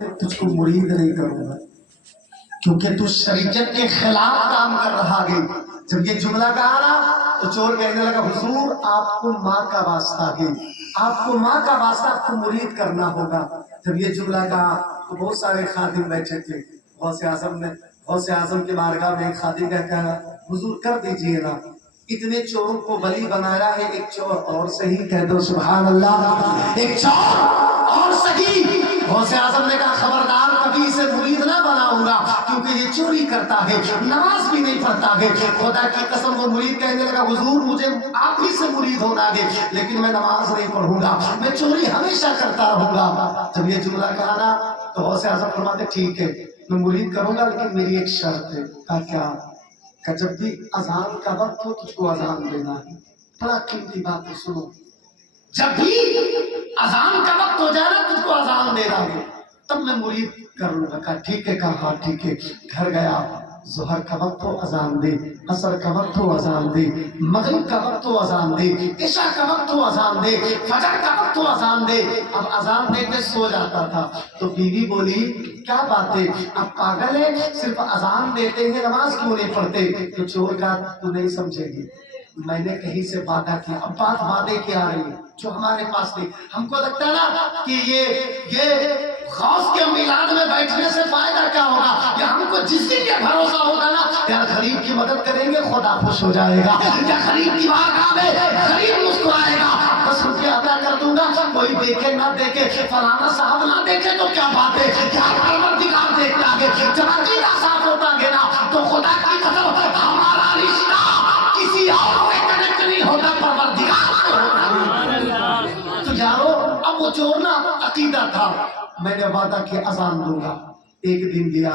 तुझको मुरीद नहीं करूंगा क्योंकि तू शरीयत के खिलाफ काम कर रहा है। जब ये जुमला कहा ना तो चोर कहने लगा हुजूर आपको माँ का वास्ता है, आपको माँ का वास्ता, आपको मुरीद करना होगा। जब ये जुमला कहा तो बहुत सारे खादिम बैठे थे। गौसे आजम के बारगाह में एक खादिम का कहा हुजूर कर दीजिए ना, इतने चोरों को वली बनाया है, एक चोर और सही कह दो सुभान अल्लाह, एक चोर और सही। गौसे आजम ने कहा खबरदार कभी इसे मुरीद ना बनाऊंगा क्योंकि ये चोरी करता है, नमाज भी नहीं पढ़ता है। खुदा की कसम वो मुरीद कहने लगा हुजूर मुझे आप ही से मुरीद होना है, लेकिन मैं नमाज नहीं पढ़ूंगा, मैं चोरी हमेशा करता रहूंगा। जब ये जुमला कहा ना तो गौसे आजम फरमाते ठीक है मैं मुरीद करूंगा, लेकिन मेरी एक शर्त है। कहा क्या? कि जब भी अजान का वक्त हो तुझको अजान देना है। बड़ा कीमती बात है, सुनो, जब भी अजान का वक्त हो जाए ना तुझको अजान देना है, तब मैं मुरीद करूंगा। कहा ठीक है, कहा हाँ ठीक है। घर गया, जोहर का वक्त हो अजान दे, असर का वक्त हो अजान दे, मगरिब का वक्त हो अजान दे, इशा का वक्त हो अजान दे, फजर का वक्त हो अजान दे। अब अजान दे के सो जाता था तो बीवी बोली क्या बात है, अब पागल है, सिर्फ अजान देते हैं नमाज क्यों नहीं पढ़ते? तो चोर का तू नहीं समझेगी, मैंने कहीं से वादा किया। अब बात वादे की आ रही है जो हमारे पास नहीं। हमको लगता है ना कि ये गौस के मिलाद में बैठने से फायदा क्या होगा, या हमको जिस दिन ये भरोसा होगा ना यार गरीब की मदद करेंगे खुदा खुश हो जाएगा, या गरीब की बारगाह में गरीब मुस्कुराएगा, 10 रुपया अदा कर दूंगा, कोई देखे ना देखे, फलाना साहब ना देखे तो क्या बात है, क्या परवरदिगार देखता है। जब अकीदा साफ होता है ना तो खुदा की कसम हमारा रिश्ता किसी और से कनेक्ट नहीं होता, परवरदिगार से होता। तो यारो अब वो चोर ना अकीदा था, मैंने वादा किया अजान दूंगा। 1 दिन दिया,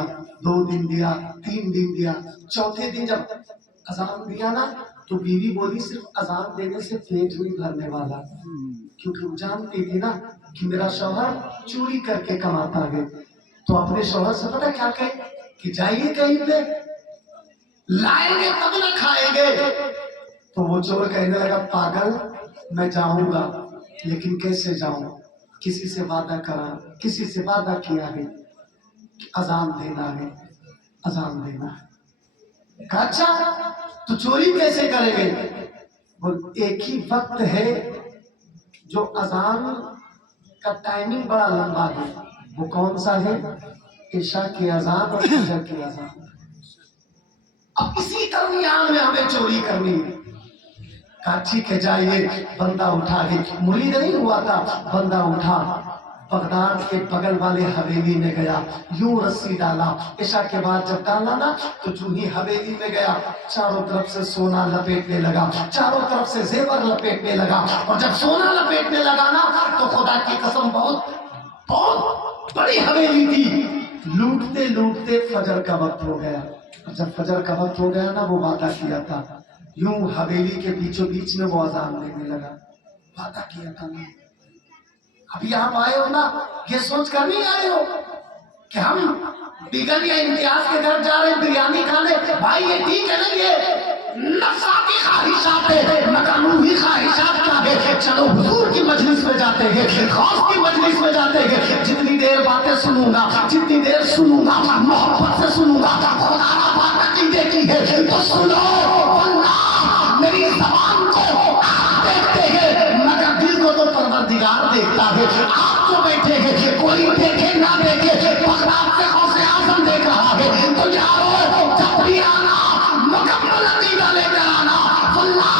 2 दिन दिया, 3 दिन दिया, चौथे दिन जब अजान दिया ना तो बीवी बोली सिर्फ अजान देने से पेट नहीं भरने वाला, क्योंकि वो जानती थी ना कि मेरा शौहर चोरी करके कमाता है। तो अपने शौहर से पता क्या कहे कि जाइए कहीं पे लाएंगे तब ना खाएंगे। तो वो चोर कहने लगा पागल मैं जाऊंगा, लेकिन कैसे जाऊं, किसी से वादा करा, किसी से वादा किया है कि अजान देना है, अजान देना है। कहा अच्छा तो चोरी कैसे करेंगे? बोल एक ही वक्त है जो अजान का टाइमिंग बड़ा लंबा है, वो कौन सा है? इशा की अजान और फजर की अजान। अब इसी दरमियान में हमें चोरी करनी है। कहा ठीक है जाइए। बंदा उठा है, मुरीद नहीं हुआ था, बंदा उठा, बगदाद के बगल वाले हवेली में गया, यूं रस्सी डाला, इशा के बाद जब डाला ना तो जो ही हवेली में गया चारों तरफ से सोना लपेटने लगा, चारों तरफ से जेवर लपेटने लगा, और जब सोना लपेटने लगा ना तो खुदा की कसम बहुत बहुत बड़ी हवेली थी। लूटते लूटते फजर का वक्त हो गया, और जब फजर का वक्त हो गया ना वो वादा किया था, यूं हवेली के बीचों बीच में वो अजान देने लगा, वादा किया था ना। अभी आप आए हो ना ये सोच कर नहीं आए हो कि हम बिगल या इम्तियाज के घर जा रहे हैं बिरयानी खाने। भाई ये ठीक है ना, ये नफसाती ख्वाहिशात है, मगर रूही ख्वाहिशात क्या है? चलो हुजूर की मजलिस में जाते हैं, गौस की मजलिस में जाते हैं, जितनी देर बातें सुनूंगा, जितनी देर सुनूंगा मोहब्बत से सुनूंगा, खुदा ना बात अकीदे की है तो सुनो, वरना मेरी ज़बान को आप देखते हैं मगर दिल को तो परवरदिगार देखता है। आप जो बैठे हैं कोई देखे ना देखे, बगदाद से गौसे आज़म देख रहा है, तो यारो जब भी आना मुकम्मल अकीदा लेकर आना, वल्लाह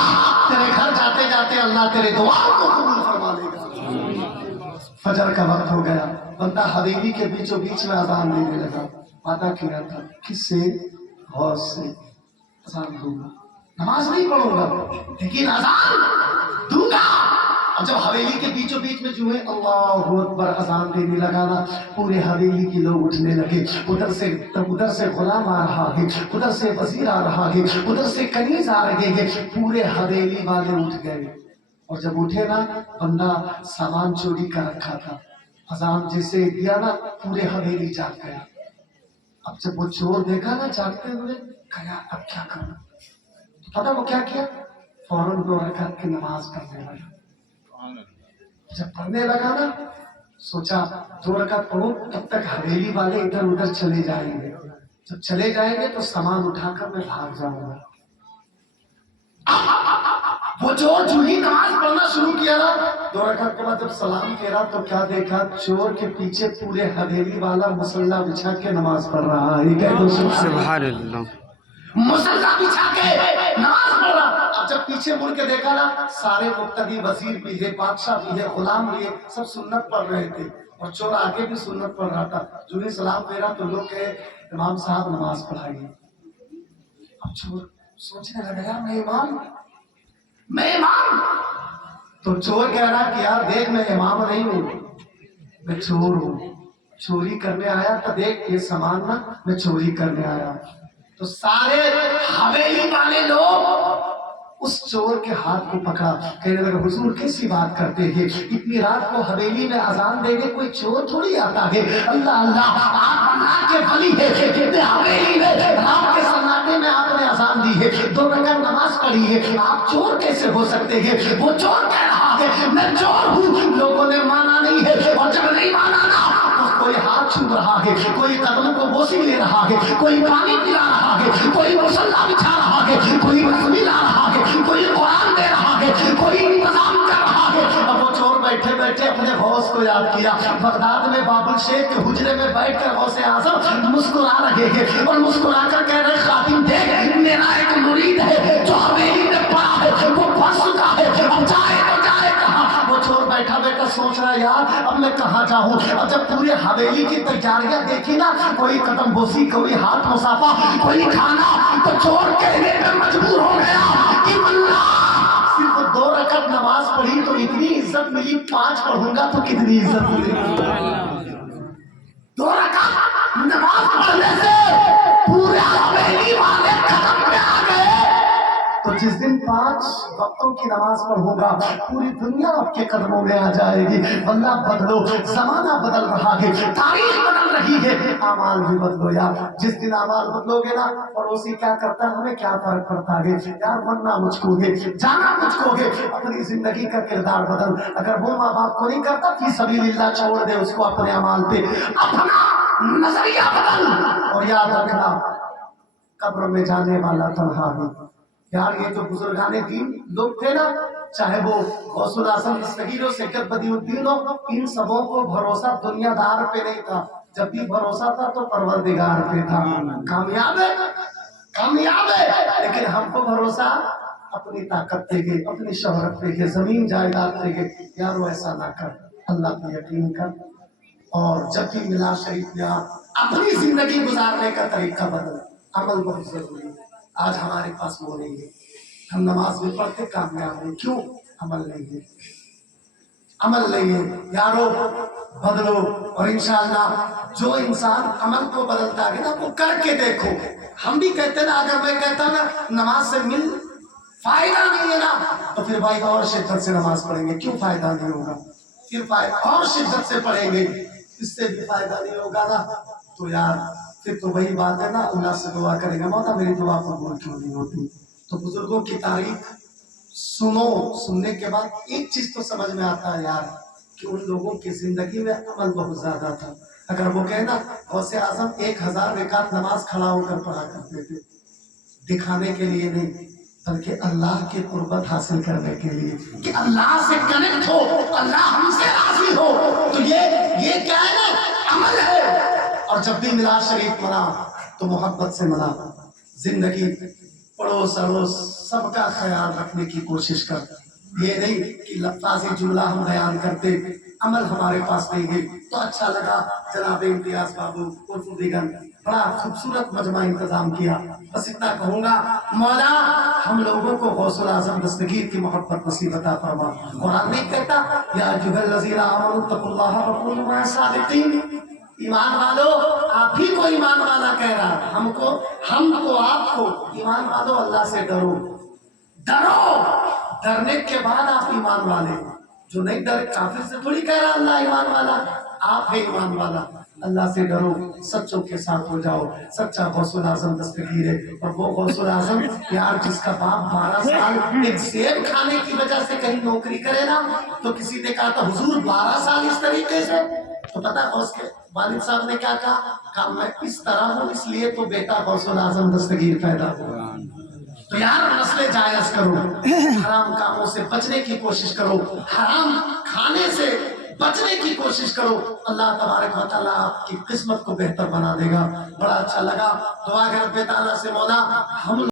तेरे घर जाते जाते अल्लाह तेरे दुआओं को कबूल फरमा लेगा। फजर का वक्त हो गया, बंदा हवेली के बीचों बीच में अजान देने लगा, वादा किया था किससे? गौस से, अजान दूंगा, नमाज नहीं पढ़ूंगा लेकिन अजान दूंगा। और जब हवेली के बीचों बीच में जो है अल्लाहु अकबर अजान देने लगा ना, पूरे हवेली के लोग उठने लगे। उधर से गुलाम आ रहा है, उधर से वजीर आ रहा है, उधर से कनीज आ रहे हैं, पूरे हवेली वाले उठ गए। और जब उठे ना बंदा सामान चोरी कर रखा था, अजान जैसे दिया ना पूरे हवेली जाग गया। अब जब वो चोर देखा ना जागते हुए, कहा अब क्या करना, पता वो क्या किया? फौरन 2 रकात की नमाज पढ़ने लगा। जब पढ़ने लगा ना सोचा 2 रकात पढ़ो, तब तक हवेली वाले इधर उधर चले जाएंगे, जब चले जाएंगे तो सामान उठाकर मैं भाग जाऊंगा। वो चोर जो ही नमाज पढ़ना शुरू किया ना, 2 रकात के बाद जब सलाम फेरा तो क्या देखा, चोर के पीछे पूरे हवेली वाला मुसल्ला बिछा के नमाज पढ़ रहा है। कह दो सुभान अल्लाह। मुसल्ला बिछा के नमाज पढ़ रहा। अब जब पीछे मुड़ के देखा ना, सारे मुक्तदी, वजीर भी है, बादशाह भी है, गुलाम भी है, सब सुन्नत पढ़ रहे थे और चोर आगे भी सुन्नत पढ़ रहा था। जो ही सलाम फेरा तो लोग कहे इमाम साहब नमाज पढ़ाइए। अब चोर सोचने लगा यार मैं इमाम। तो चोर कह रहा कि यार देख मैं इमाम नहीं हूँ, मैं चोर हूँ, चोरी करने आया था, देख ये सामान ना मैं चोरी करने आया। तो सारे हवेली वाले लोग उस चोर के हाथ को पकड़ा, कहने लगे हुजूर कैसी बात करते हैं, इतनी रात को हवेली में अजान देने कोई चोर थोड़ी आता है। अल्लाह अल्लाह, आप अल्लाह के वली है, कितने हवेली में रात के सन्नाटे में आपने अजान दी है, 2 रकात नमाज पढ़ी है, आप चोर कैसे हो सकते हैं। वो चोर कह रहा है मैं चोर हूँ, लोगों ने माना नहीं है, और जब नहीं माना ना तो कोई हाथ छू रहा है, कोई कदमों को बोसी ले रहा है, कोई पानी पिला रहा है, कोई मुसल्ला बिछा रहा है, कोई मसली ला रहा है, कोई कुरान दे रहा है, कोई इंतजाम कर रहा है। अब वो चोर बैठे बैठे अपने गौस को याद किया। बगदाद में बाबुल शेख के हुजरे में बैठकर गौसे आजम मुस्कुरा रहे हैं और मुस्कुरा कर कह रहे खातिम देख मेरा एक मुरीद है जो हवेली में पड़ा है, वो फंस चुका है, अब जाए तो जाए कहाँ। वो चोर बैठा बैठा सोच रहा यार अब मैं कहाँ जाऊँ। अब जब पूरे हवेली की तैयारियां देखी ना, कोई कदम बोसी, कोई हाथ मुसाफा, कोई खाना, तो चोर कहने पे मजबूर हो गया कि सिर्फ 2 रकात नमाज पढ़ी तो इतनी इज्जत मिली, 5 पढ़ूंगा तो कितनी इज्जत मिलेगी। 2 रकात नमाज पढ़ने से पूरे हवेली वाले कदम पे आ गए। तो जिस दिन 5 वक्तों की नमाज पढ़ूंगा पूरी दुनिया आपके कदमों में आ जाएगी। अल्लाह बदलो, जमाना बदल रहा है, तारीख बदल रही है, आमाल भी बदलो यार। जिस दिन आमाल बदलोगे ना, पड़ोसी क्या करता है हमें क्या फर्क पड़ता है यार, मरना मुझको है, जाना मुझको है। अपनी जिंदगी का किरदार बदल। अगर वो माँ बाप को नहीं करता फी सबीलिल्लाह छोड़ दे उसको, अपने अमाल पे अपना नजरिया बदल। और याद रखना कब्र में जाने वाला तन्हा है यार। ये जो बुजुर्गाने दीन लोग थे ना, चाहे वो गौसुल आजम सगीर सैयद बदिउद्दीन हो, इन सबों को भरोसा दुनियादार पे नहीं था। जब भी भरोसा था तो परवरदिगार पे था। कामयाब है, लेकिन हमको भरोसा अपनी ताकत पे है, अपनी शोहरत पे है, जमीन जायदाद पे है। यार वो ऐसा ना कर, अल्लाह पे यकीन कर। और जब भी मिला शरीफ में आप अपनी जिंदगी गुजारने का तरीका बदल। अमल बहुत जरूरी है। आज हमारे पास वो नहीं है, हम नमाज भी पढ़ते कामयाब नहीं, क्यों? अमल नहीं है, अमल नहीं है यारो, बदलो। और इंशाअल्लाह जो इंसान अमल को बदलता है ना, वो करके देखो। हम भी कहते ना, अगर मैं कहता ना नमाज से मिल फायदा नहीं है ना, तो फिर भाई और शिद्दत से नमाज पढ़ेंगे। क्यों फायदा नहीं होगा? फिर फायदा और शिद्दत से पढ़ेंगे, इससे भी फायदा नहीं होगा ना, तो यार फिर तो वही बात है ना, अल्लाह से दुआ करेंगे मौला मेरी दुआ कबूल क्यों नहीं होती। तो बुजुर्गों की तारीफ सुनो, सुनने के बाद एक चीज तो समझ में आता है यार कि उन लोगों की जिंदगी में अमल बहुत ज्यादा था। अगर वो कहना गौसे आजम 1000 रकात नमाज खड़ा होकर पढ़ा करते थे, दिखाने के लिए नहीं बल्कि अल्लाह की कुर्बत हासिल करने के लिए, कि अल्लाह से कनेक्ट हो, अल्लाह हमसे राजी हो। तो ये क्या है ना, अमल है। और जब भी मिलाद शरीफ मना तो मोहब्बत से मना। जिंदगी पड़ोस अड़ोस सबका ख्याल रखने की कोशिश कर। ये नहीं कि लफ्ज़ी जुमला हम बयान करते, अमल हमारे पास नहीं है। तो अच्छा लगा जनाब इम्तियाज बाबू उर्फ दिगन, बड़ा खूबसूरत मजमा इंतजाम किया। बस इतना कहूँगा, मौला हम लोगों को गौसुल आजम दस्तगीर की मोहब्बत नसीब अता फरमा। कुरान नहीं कहता या अय्युहल्लज़ीना आमनू तक़ुल्लाह व कूनू मअस सादिक़ीन, ईमान वालो आप ही को ईमान वाला कह रहा है, हमको आपको ईमान वालो, अल्लाह से डरो। डरने के बाद आप ईमान वाले। जो नहीं डरे काफिर से थोड़ी कह रहा अल्लाह ईमान वाला, आप है ईमान वाला। اللہ سے ڈرو، سچوں کے ساتھ ہو جاؤ۔ سچا غوث الاعظم دستگیر ہے، اور وہ غوث الاعظم یار جس کا باپ 12 سال ایک سیب کھانے کی وجہ سے کہیں نوکری کرے نا، تو کسی نے کہا تھا حضور 12 سال اس طریقے سے، تو پتہ غوث کے والد صاحب نے کیا کہا میں اس طرح ہوں اس لیے تو بیٹا غوث الاعظم دستگیر پیدا ہوا۔ تو یار مسئلے جائز کرو، حرام کاموں سے بچنے کی کوشش کرو، حرام کھانے سے بچنے کی کوشش کرو، اللہ تبارک و تعالیٰ آپ کی قسمت کو بہتر بنا دے گا۔ بڑا اچھا لگا، دعا کہ رب تعالیٰ سے مولا ہم